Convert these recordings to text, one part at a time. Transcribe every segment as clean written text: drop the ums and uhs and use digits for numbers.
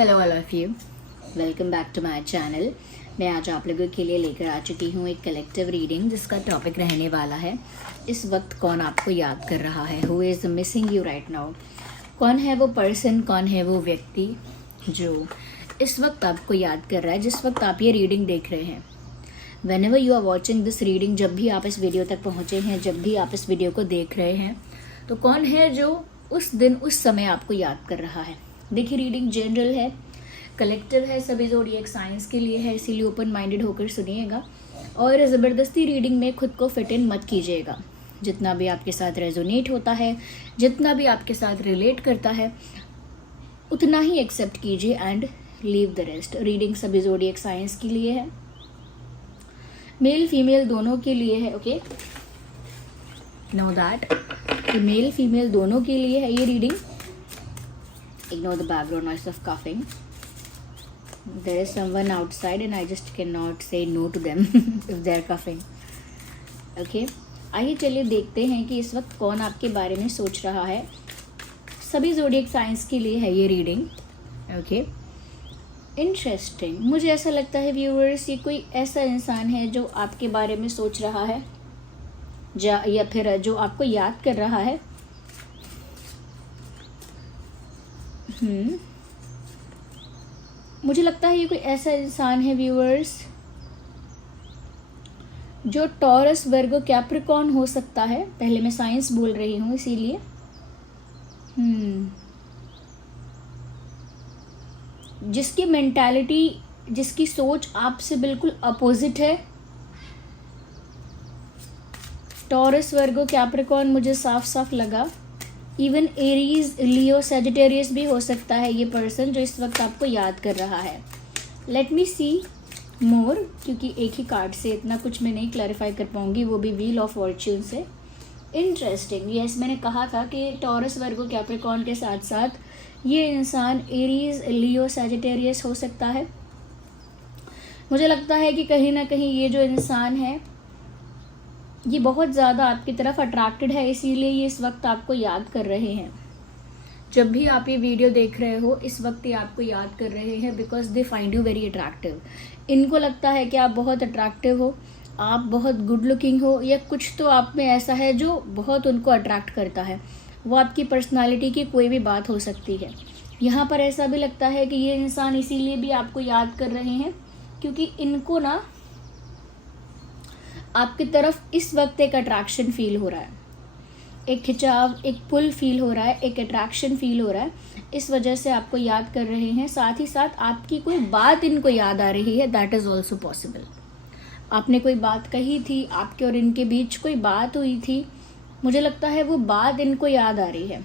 Hello all of you, welcome back to my channel. मैं आज आप लोगों के लिए लेकर आ चुकी हूँ एक कलेक्टिव रीडिंग जिसका टॉपिक रहने वाला है इस वक्त कौन आपको याद कर रहा है, who is missing you right now. कौन है वो पर्सन, कौन है वो व्यक्ति जो इस वक्त आपको याद कर रहा है जिस वक्त आप ये रीडिंग देख रहे हैं। Whenever you are watching this reading, जब भी आप इस वीडियो तक पहुँचे हैं, जब भी आप इस वीडियो को देख रहे हैं, तो कौन है जो उस दिन उस समय आपको याद कर रहा है। देखिए, रीडिंग जनरल है, कलेक्टिव है, सभी ज़ोडिएक साइंस के लिए है, इसीलिए ओपन माइंडेड होकर सुनिएगा और ज़बरदस्ती रीडिंग में खुद को फिट इन मत कीजिएगा। जितना भी आपके साथ रेजोनेट होता है, जितना भी आपके साथ रिलेट करता है, उतना ही एक्सेप्ट कीजिए and leave the rest. Reading सभी ज़ोडिएक साइंस के लिए है, मेल फीमेल दोनों के लिए है। ओके, नो दैट कि मेल फीमेल दोनों के लिए है ये reading. Ignore the background noise of coughing. There is someone outside and I just cannot say no to them if they are coughing. Okay, आइए चलिए देखते हैं कि इस वक्त कौन आपके बारे में सोच रहा है। सभी ज़ोडिएक साइंस के लिए है ये रीडिंग। Okay, interesting. मुझे ऐसा लगता है व्यूअर्स, ये कोई ऐसा इंसान है जो आपके बारे में सोच रहा है या फिर जो आपको याद कर रहा है। मुझे लगता है ये कोई ऐसा इंसान है व्यूअर्स जो टॉरस, वर्गो, कैप्रिकॉर्न हो सकता है। पहले मैं साइंस बोल रही हूँ इसीलिए। जिसकी मेंटालिटी, जिसकी सोच आपसे बिल्कुल अपोजिट है। टॉरस, वर्गो, कैप्रिकॉर्न मुझे साफ साफ लगा। इवन एरीज, लियो, सेजिटेरियस भी हो सकता है ये पर्सन जो इस वक्त आपको याद कर रहा है। लेट मी सी मोर, क्योंकि एक ही कार्ड से इतना कुछ मैं नहीं क्लैरिफाई कर पाऊंगी, वो भी व्हील ऑफ फॉर्च्यून से। इंटरेस्टिंग। यस, मैंने कहा था कि टॉरस, वर्गो, कैप्रिकॉर्न के साथ साथ ये इंसान एरीज, लियो, सेजिटेरियस हो सकता है। मुझे लगता है कि कहीं ना कहीं ये जो इंसान है ये बहुत ज़्यादा आपकी तरफ अट्रैक्टेड है, इसीलिए ये इस वक्त आपको याद कर रहे हैं। जब भी आप ये वीडियो देख रहे हो, इस वक्त ये आपको याद कर रहे हैं because they find you very attractive. इनको लगता है कि आप बहुत अट्रैक्टिव हो, आप बहुत गुड लुकिंग हो, या कुछ तो आप में ऐसा है जो बहुत उनको अट्रैक्ट करता है। वो आपकी पर्सनालिटी की कोई भी बात हो सकती है। यहाँ पर ऐसा भी लगता है कि ये इंसान इसीलिए भी आपको याद कर रहे हैं क्योंकि इनको ना आपकी तरफ इस वक्त एक अट्रैक्शन फील हो रहा है, एक खिंचाव, एक पुल फील हो रहा है, एक अट्रैक्शन फील हो रहा है। इस वजह से आपको याद कर रहे हैं। साथ ही साथ आपकी कोई बात इनको याद आ रही है, दैट इज़ ऑल्सो पॉसिबल। आपने कोई बात कही थी, आपके और इनके बीच कोई बात हुई थी, मुझे लगता है वो बात इनको याद आ रही है।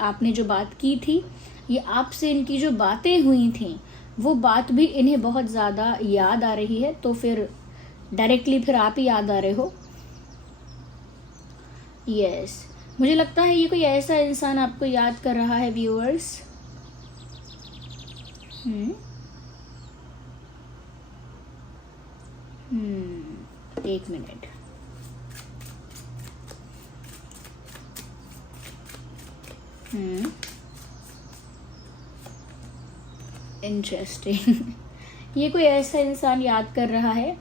आपने जो बात की थी, ये आपसे इनकी जो बातें हुई थी, वो बात भी इन्हें बहुत ज़्यादा याद आ रही है। तो फिर डायरेक्टली फिर आप ही याद आ रहे हो। यस, मुझे लगता है ये कोई ऐसा इंसान आपको याद कर रहा है व्यूअर्स। एक मिनट। इंटरेस्टिंग। ये कोई ऐसा इंसान याद कर रहा है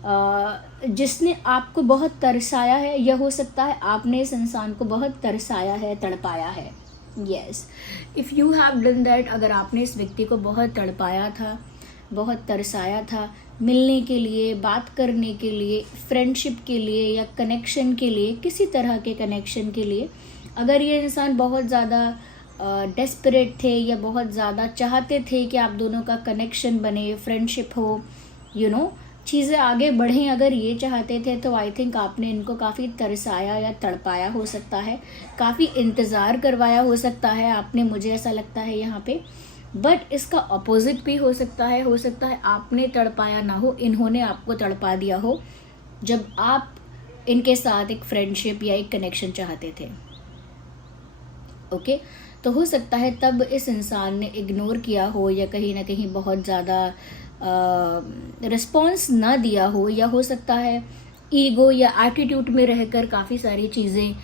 जिसने आपको बहुत तरसाया है, या हो सकता है आपने इस इंसान को बहुत तरसाया है, तड़पाया है। Yes, if you have done that, अगर आपने इस व्यक्ति को बहुत तड़पाया था, बहुत तरसाया था, मिलने के लिए, बात करने के लिए, फ्रेंडशिप के लिए या कनेक्शन के लिए, किसी तरह के कनेक्शन के लिए, अगर ये इंसान बहुत ज़्यादा डेस्परेट थे या बहुत ज़्यादा चाहते थे कि आप दोनों का कनेक्शन बने, फ्रेंडशिप हो, यू नो, चीज़ें आगे बढ़ें, अगर ये चाहते थे, तो आई थिंक आपने इनको काफ़ी तरसाया या तड़पाया हो सकता है, काफ़ी इंतज़ार करवाया हो सकता है आपने, मुझे ऐसा लगता है यहाँ पे। बट इसका अपोजिट भी हो सकता है आपने तड़पाया ना हो, इन्होंने आपको तड़पा दिया हो जब आप इनके साथ एक फ्रेंडशिप या एक कनेक्शन चाहते थे। ओके, तो हो सकता है तब इस इंसान ने इग्नोर किया हो या कहीं ना कहीं बहुत ज़्यादा रिस्पॉन्स ना दिया हो, या हो सकता है ईगो या एटीट्यूड में रहकर काफ़ी सारी चीज़ें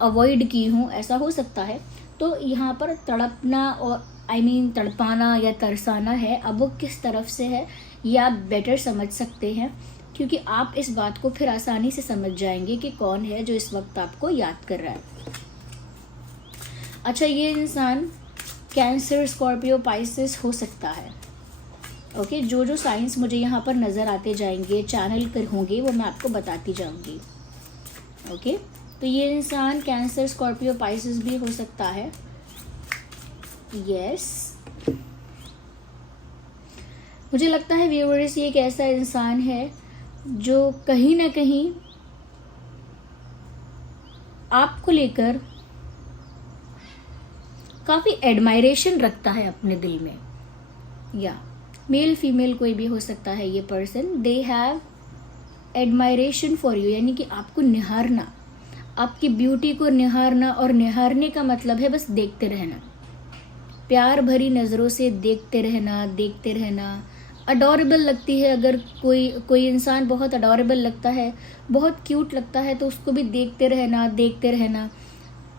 अवॉइड की हों, ऐसा हो सकता है। तो यहाँ पर तड़पना और तड़पाना या तरसाना है, अब वो किस तरफ से है ये आप बेटर समझ सकते हैं, क्योंकि आप इस बात को फिर आसानी से समझ जाएंगे कि कौन है जो इस वक्त आपको याद कर रहा है। अच्छा, ये इंसान कैंसर, स्कॉर्पियो, पाइसेस हो सकता है। ओके, जो साइंस मुझे यहाँ पर नज़र आते जाएंगे, चैनल कर होंगे, वो मैं आपको बताती जाऊँगी। ओके, तो ये इंसान कैंसर, स्कॉर्पियो, पाइसेस भी हो सकता है। यस, मुझे लगता है व्यूअर्स ये एक ऐसा इंसान है जो कहीं ना कहीं आपको लेकर काफ़ी एडमायरेशन रखता है अपने दिल में, या मेल फीमेल कोई भी हो सकता है ये person. They have admiration for you, यानी कि आपको निहारना, आपकी ब्यूटी को निहारना, और निहारने का मतलब है बस देखते रहना, प्यार भरी नज़रों से देखते रहना। अडोरेबल लगती है, अगर कोई इंसान बहुत अडोरेबल लगता है, बहुत क्यूट लगता है, तो उसको भी देखते रहना।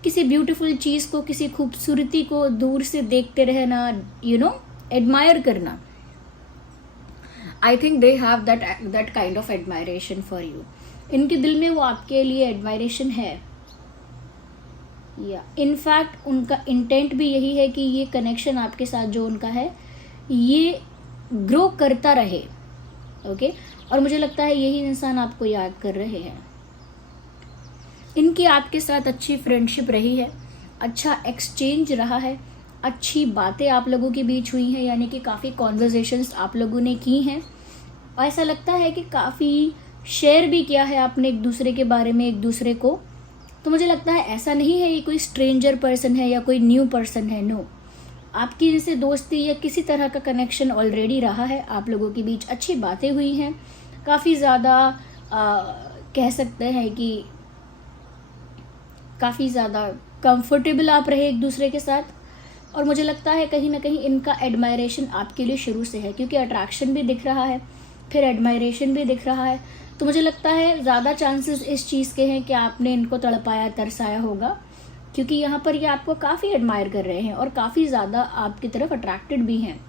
किसी ब्यूटीफुल चीज़ को, किसी खूबसूरती को दूर से देखते रहना, एडमायर करना। I think they have that kind of admiration for you. इनके दिल में वो आपके लिए एडमायरेशन है, या इनफैक्ट उनका इंटेंट भी यही है कि ये कनेक्शन आपके साथ जो उनका है ये ग्रो करता रहे। ओके, और मुझे लगता है यही इंसान आपको याद कर रहे हैं। इनकी आपके साथ अच्छी फ्रेंडशिप रही है, अच्छा एक्सचेंज रहा है, अच्छी बातें आप लोगों के बीच हुई हैं, यानी कि काफ़ी कॉन्वर्जेशंस आप लोगों ने की हैं, और ऐसा लगता है कि काफ़ी शेयर भी किया है आपने एक दूसरे के बारे में एक दूसरे को। तो मुझे लगता है ऐसा नहीं है ये कोई स्ट्रेंजर पर्सन है या कोई न्यू पर्सन है, नो। आपकी इनसे दोस्ती या किसी तरह का कनेक्शन ऑलरेडी रहा है, आप लोगों के बीच अच्छी बातें हुई हैं, काफ़ी ज़्यादा कह सकते हैं कि काफ़ी ज़्यादा कंफर्टेबल आप रहे एक दूसरे के साथ। और मुझे लगता है कहीं ना कहीं इनका एडमायरेशन आपके लिए शुरू से है, क्योंकि अट्रैक्शन भी दिख रहा है, फिर एडमायरेशन भी दिख रहा है। तो मुझे लगता है ज़्यादा चांसेस इस चीज़ के हैं कि आपने इनको तड़पाया, तरसाया होगा, क्योंकि यहाँ पर ये आपको काफ़ी एडमायर कर रहे हैं और काफ़ी ज़्यादा आपकी तरफ अट्रैक्टेड भी हैं।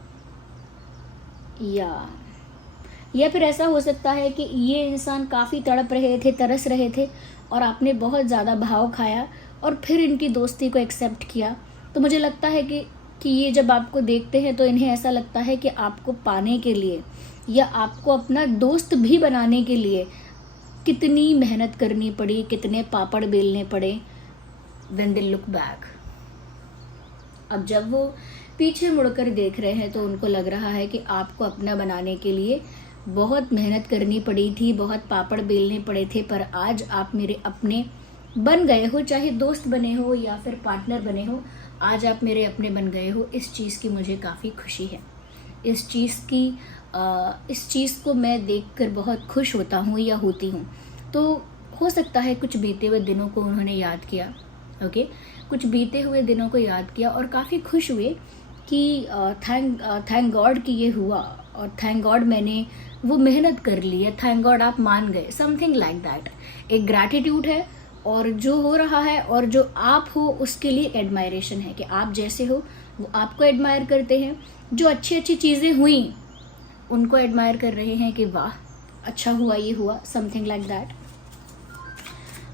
या फिर ऐसा हो सकता है कि ये इंसान काफ़ी तड़प रहे थे, तरस रहे थे, और आपने बहुत ज़्यादा भाव खाया और फिर इनकी दोस्ती को एक्सेप्ट किया। तो मुझे लगता है कि ये जब आपको देखते हैं तो इन्हें ऐसा लगता है कि आपको पाने के लिए या आपको अपना दोस्त भी बनाने के लिए कितनी मेहनत करनी पड़ी, कितने पापड़ बेलने पड़े। When they look back, अब जब वो पीछे मुड़कर देख रहे हैं तो उनको लग रहा है कि आपको अपना बनाने के लिए बहुत मेहनत करनी पड़ी थी, बहुत पापड़ बेलने पड़े थे, पर आज आप मेरे अपने बन गए हो, चाहे दोस्त बने हो या फिर पार्टनर बने हो, आज आप मेरे अपने बन गए हो। इस चीज़ की मुझे काफ़ी खुशी है, इस चीज़ को मैं देखकर बहुत खुश होता हूँ या होती हूँ। तो हो सकता है कुछ बीते हुए दिनों को उन्होंने याद किया, ओके, कुछ बीते हुए दिनों को याद किया और काफ़ी खुश हुए कि थैंक गॉड कि ये हुआ, और थैंक गॉड मैंने वो मेहनत कर ली है, थैंक गॉड आप मान गए, समथिंग लाइक दैट। एक ग्रैटिट्यूड है, और जो हो रहा है और जो आप हो उसके लिए एडमायरेशन है कि आप जैसे हो वो आपको एडमायर करते हैं। जो अच्छी अच्छी चीज़ें हुई उनको एडमायर कर रहे हैं कि वाह अच्छा हुआ, ये हुआ, समथिंग लाइक दैट।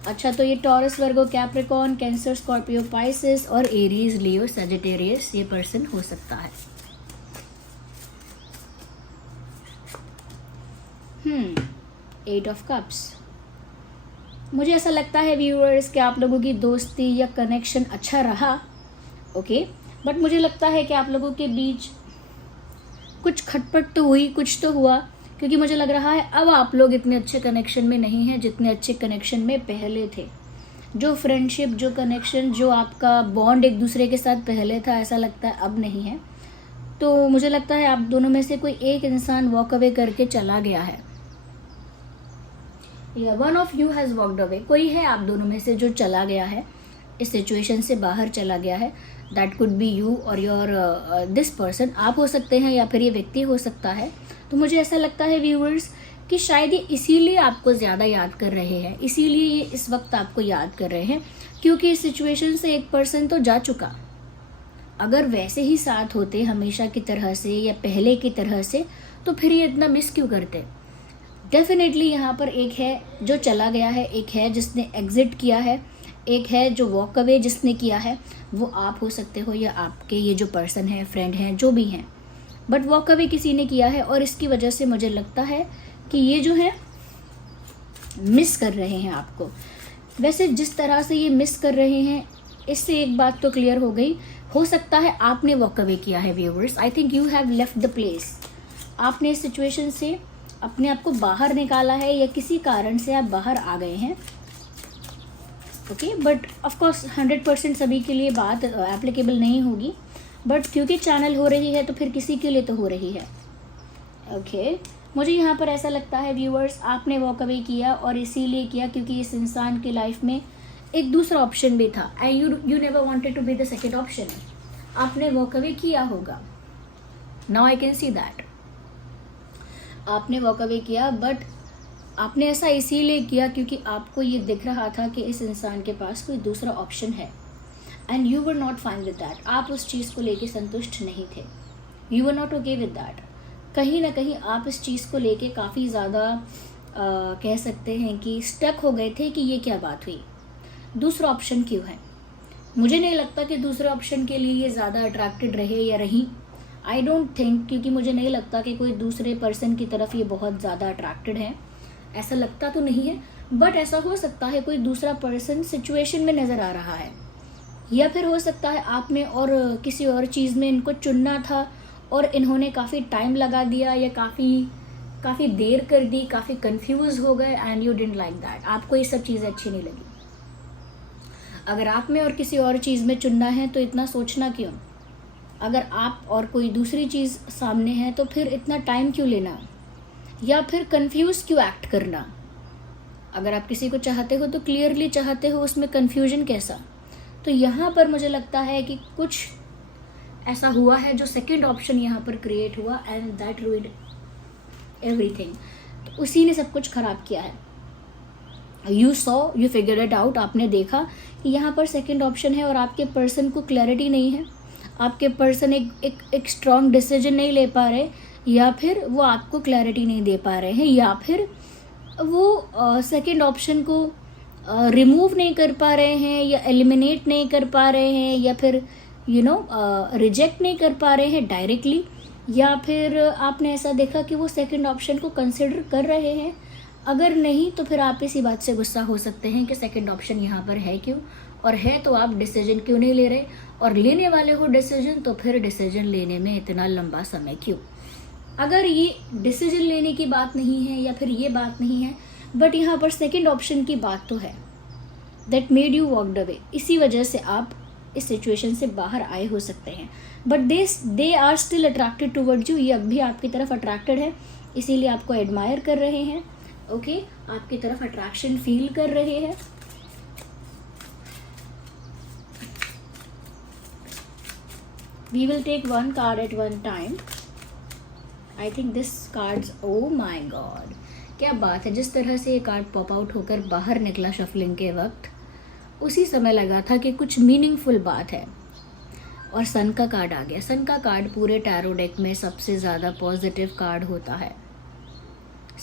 अच्छा, तो ये टॉरस, वर्गो, कैप्रिकॉर्न, कैंसर, स्कॉर्पियो, पाइसेस और एरीज, लियो, सजिटेरियस ये पर्सन हो सकता है। 8 ऑफ कप्स। मुझे ऐसा लगता है व्यूअर्स कि आप लोगों की दोस्ती या कनेक्शन अच्छा रहा, ओके, बट मुझे लगता है कि आप लोगों के बीच कुछ खटपट तो हुई, कुछ तो हुआ, क्योंकि मुझे लग रहा है अब आप लोग इतने अच्छे कनेक्शन में नहीं हैं जितने अच्छे कनेक्शन में पहले थे। जो फ्रेंडशिप, जो कनेक्शन, जो आपका बॉन्ड एक दूसरे के साथ पहले था, ऐसा लगता है अब नहीं है। तो मुझे लगता है आप दोनों में से कोई एक इंसान वॉक अवे करके चला गया है, या one of you has walked away. कोई है आप दोनों में से जो चला गया है, इस सिचुएशन से बाहर चला गया है। दैट कुड बी यू और योर दिस पर्सन, आप हो सकते हैं या फिर ये व्यक्ति हो सकता है। तो मुझे ऐसा लगता है व्यूअर्स कि शायद ये इसीलिए आपको ज़्यादा याद कर रहे हैं, इसीलिए ये इस वक्त आपको याद कर रहे हैं, क्योंकि इस सिचुएशन से एक पर्सन तो जा चुका, अगर वैसे ही साथ होते हमेशा की तरह से या पहले की तरह से, तो फिर ये इतना मिस क्यों करते? डेफिनेटली यहाँ पर एक है जो चला गया है, एक है जिसने एग्जिट किया है, एक है जो वॉक अवे जिसने किया है। वो आप हो सकते हो या आपके ये जो पर्सन है, फ्रेंड हैं, जो भी हैं, बट वॉक अवे किसी ने किया है और इसकी वजह से मुझे लगता है कि ये जो है मिस कर रहे हैं आपको। वैसे जिस तरह से ये मिस कर रहे हैं, इससे एक बात तो क्लियर हो गई, हो सकता है आपने वॉक अवे किया है viewers. I think you have left the place. आपने इस सिचुएशन से अपने आप को बाहर निकाला है या किसी कारण से आप बाहर आ गए हैं। ओके, बट ऑफकोर्स 100% सभी के लिए बात एप्लीकेबल नहीं होगी, बट क्योंकि चैनल हो रही है तो फिर किसी के लिए तो हो रही है। ओके, मुझे यहाँ पर ऐसा लगता है व्यूअर्स, आपने वॉक अवे किया और इसीलिए किया क्योंकि इस इंसान की लाइफ में एक दूसरा ऑप्शन भी था and you never wanted to be the second option. आपने वॉक अवे किया होगा, now I can see that. आपने वॉक अवे किया, बट आपने ऐसा इसीलिए किया क्योंकि आपको ये दिख रहा था कि इस इंसान के पास कोई दूसरा ऑप्शन है and you were not fine with that. आप उस चीज़ को लेके संतुष्ट नहीं थे, you were not okay with that. कहीं ना कहीं आप इस चीज़ को लेके काफ़ी ज़्यादा कह सकते हैं कि स्टक हो गए थे कि ये क्या बात हुई, दूसरा ऑप्शन क्यों है। मुझे नहीं लगता कि दूसरे ऑप्शन के लिए ये ज़्यादा अट्रैक्टेड रहे या रही। आई डोंट थिंक, क्योंकि मुझे नहीं लगता कि कोई दूसरे पर्सन की तरफ ये बहुत ज़्यादा अट्रैक्टेड है, ऐसा लगता तो नहीं है। बट ऐसा हो सकता है कोई दूसरा पर्सन सिचुएशन में नज़र आ रहा है, या फिर हो सकता है आपने और किसी और चीज़ में इनको चुनना था और इन्होंने काफ़ी टाइम लगा दिया या काफ़ी देर कर दी, काफ़ी कंफ्यूज हो गए and you didn't like that. आपको ये सब चीज़ें अच्छी नहीं लगी। अगर आप में और किसी और चीज़ में चुनना है तो इतना सोचना क्यों? अगर आप और कोई दूसरी चीज़ सामने है तो फिर इतना टाइम क्यों लेना, या फिर कंफ्यूज क्यों एक्ट करना? अगर आप किसी को चाहते हो तो क्लियरली चाहते हो, उसमें कंफ्यूजन कैसा? तो यहाँ पर मुझे लगता है कि कुछ ऐसा हुआ है जो सेकंड ऑप्शन यहाँ पर क्रिएट हुआ एंड दैट रूइंड एवरीथिंग। तो उसी ने सब कुछ खराब किया है। You saw, you figure it out. आपने देखा कि यहाँ पर सेकंड ऑप्शन है और आपके पर्सन को क्लैरिटी नहीं है, आपके पर्सन एक स्ट्रॉन्ग डिसीजन नहीं ले पा रहे, या फिर वो आपको क्लैरिटी नहीं दे पा रहे हैं, या फिर वो सेकंड ऑप्शन को रिमूव नहीं कर पा रहे हैं या एलिमिनेट नहीं कर पा रहे हैं, या फिर रिजेक्ट नहीं कर पा रहे हैं डायरेक्टली, या फिर आपने ऐसा देखा कि वो सेकंड ऑप्शन को कंसिडर कर रहे हैं। अगर नहीं तो फिर आप इसी बात से गुस्सा हो सकते हैं कि सेकंड ऑप्शन यहाँ पर है क्यों, और है तो आप डिसीजन क्यों नहीं ले रहे, और लेने वाले हो डिसीजन तो फिर डिसीजन लेने में इतना लंबा समय क्यों? अगर ये डिसीजन लेने की बात नहीं है या फिर ये बात नहीं है, बट यहाँ पर सेकंड ऑप्शन की बात तो है, that made you walked away. इसी वजह से आप इस सिचुएशन से बाहर आए हो सकते हैं, but they are still attracted towards you. ये अब भी आपकी तरफ अट्रैक्टेड है, इसीलिए आपको एडमायर कर रहे हैं। ओके, आपकी तरफ अट्रैक्शन फील कर रहे हैं। We will take one card at one time. I think this cards, oh my god, क्या बात है। जिस तरह से ये कार्ड पॉप आउट होकर बाहर निकला शफलिंग के वक्त, उसी समय लगा था कि कुछ मीनिंगफुल बात है, और सन का कार्ड आ गया। सन का कार्ड पूरे टैरो डेक में सबसे ज़्यादा पॉजिटिव कार्ड होता है,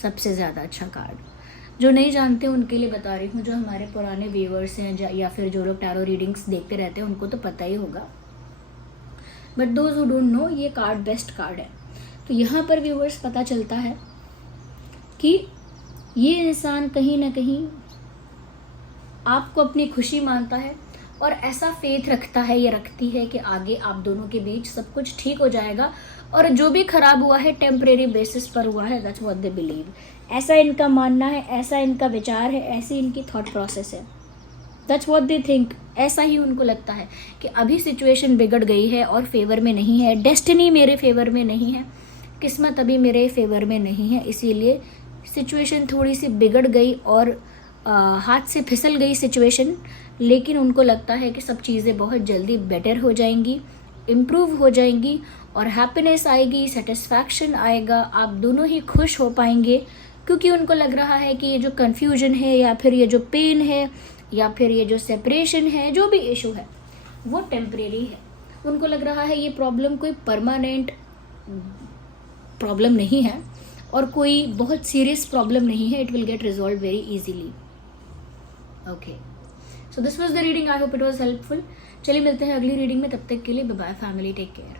सबसे ज़्यादा अच्छा कार्ड। जो नहीं जानते उनके लिए बता रही हूँ, जो हमारे पुराने व्यूअर्स हैं या फिर जो लोग टैरो रीडिंग्स देखते रहते हैं उनको तो पता ही होगा, but those who don't know, ये कार्ड बेस्ट कार्ड है। तो यहाँ पर व्यूअर्स पता चलता है कि ये इंसान कहीं ना कहीं आपको अपनी खुशी मानता है और ऐसा फेथ रखता है या रखती है कि आगे आप दोनों के बीच सब कुछ ठीक हो जाएगा, और जो भी खराब हुआ है टेम्परेरी बेसिस पर हुआ है, दैट्स व्हाट दे बिलीव। ऐसा इनका मानना है, ऐसा इनका विचार है, ऐसी इनकी थॉट प्रोसेस है, दैट्स व्हाट दे थिंक। ऐसा ही उनको लगता है कि अभी सिचुएशन बिगड़ गई है और फेवर में नहीं है, डेस्टिनी मेरे फेवर में नहीं है, किस्मत अभी मेरे फेवर में नहीं है, इसीलिए सिचुएशन थोड़ी सी बिगड़ गई और हाथ से फिसल गई सिचुएशन। लेकिन उनको लगता है कि सब चीज़ें बहुत जल्दी बेटर हो जाएंगी, इम्प्रूव हो जाएंगी, और हैप्पीनेस आएगी, सेटिस्फैक्शन आएगा, आप दोनों ही खुश हो पाएंगे, क्योंकि उनको लग रहा है कि ये जो कन्फ्यूजन है या फिर ये जो पेन है या फिर ये जो सेपरेशन है, जो भी इशू है वो टेम्परेरी है। उनको लग रहा है ये प्रॉब्लम कोई परमानेंट प्रॉब्लम नहीं है और कोई बहुत सीरियस प्रॉब्लम नहीं है. It will get resolve very easily. Okay, so this was the reading. I hope it was helpful. चलिए मिलते हैं अगली रीडिंग में. तब तक के लिए bye bye family. Take care.